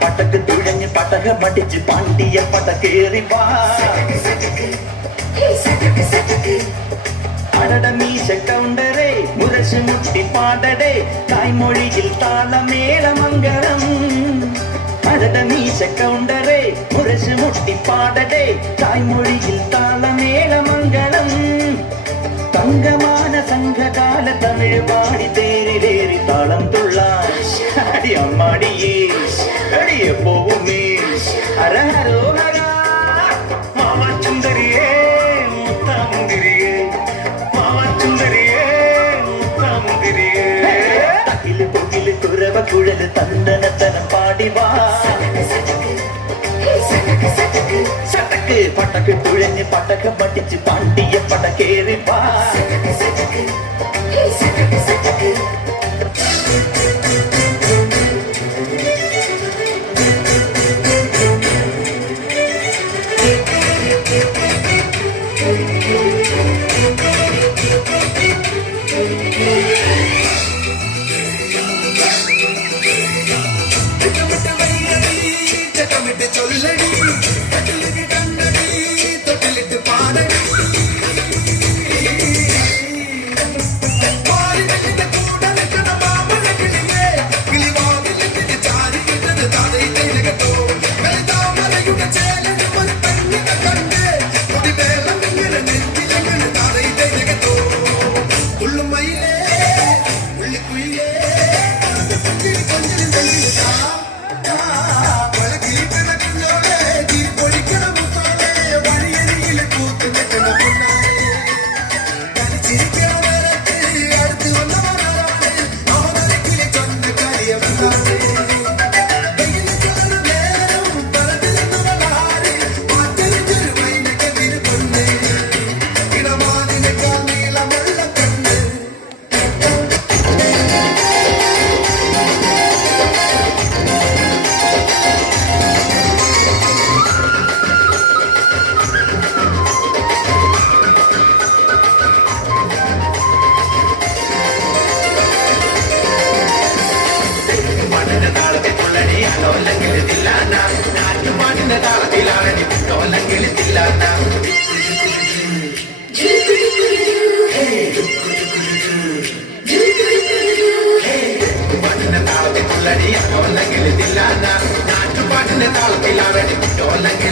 പട്ടക്ക് തുഴഞ്ഞ് പട്ടക മടിച്ച് പാണ്ടിയ പടക്കേറി അടട മീശ കൗണ്ടറേ മുരശ് മുട്ടി പാടടേ തായ്മൊഴിയിൽ താളമേളമംഗളം അടട മീശ കൗണ്ടറേ മുരശ് മുട്ടി പാടടേ തായ്മൊഴിയിൽ താളമേളമംഗളം തങ്കമാന സംഘകാല തമിഴ് പാടി തേരിലേറി താളം തുള്ളാൻ അടി അമ്മാടിയേ അടിയെ പോവുമേ ഹരഹരോ ഹര മാമാച്ചുന്തരിയേ മുത്താമുന്തിരിയേ മാമാച്ചുന്തരിയേ മുത്താമുന്തിരിയേ തകില് പൊകില് കുരവ കുഴല് തന്തനത്തനം പാടി വാ സടക്ക് പടക്ക് തുഴഞ്ഞ് പടക പഠിച്ച് പാണ്ടിയ പടക്കേറി വാ പാടി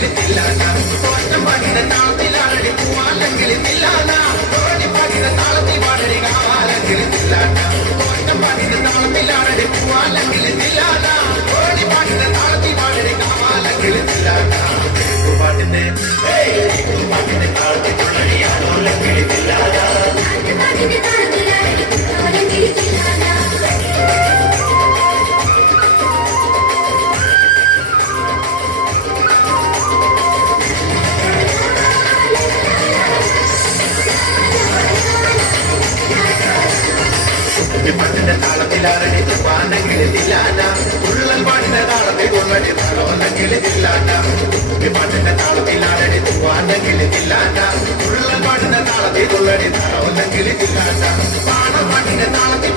കിളിത്തില്ലാന തോറ്റം പാടിന താളത്തിലാണടി പൂവാലം കിളിത്തില്ലാന തോടി പാടിന താളത്തിൽ പാടടി കാവാലം കിളിത്തില്ലാന തോറ്റം പാടിന താളത്തിലാണടി പൂവാലം കിളിത്തില്ലാന തോടി പാടിന താളത്തിൽ പാടടി കാവാലം കിളിത്തില്ലാന പാട്ടിന്റെ പാട്ടിന്റെ താളത്തിൽ കൊള്ളടി ആലോലം കിളിത്തില്ലാന പാട്ടിന്റെ താളത്തിലാറടി തുപ്പാനം കിളിത്തില്ലാന ഉള്ളൽ പാട്ടിന്റെ താളത്തിൽ കൊള്ളടി തലോലം കിളിത്തില്ലാന പാട്ടിന്റെ താളത്തിലാറടി തുപ്പാനം കിളിത്തില്ലാന ഉള്ളൽ പാട്ടിന്റെ താളത്തിൽ കൊള്ളടി തലോലം കിളിത്തില്ലാന പാണം പാട്ടിന്റെ താളത്തിൽ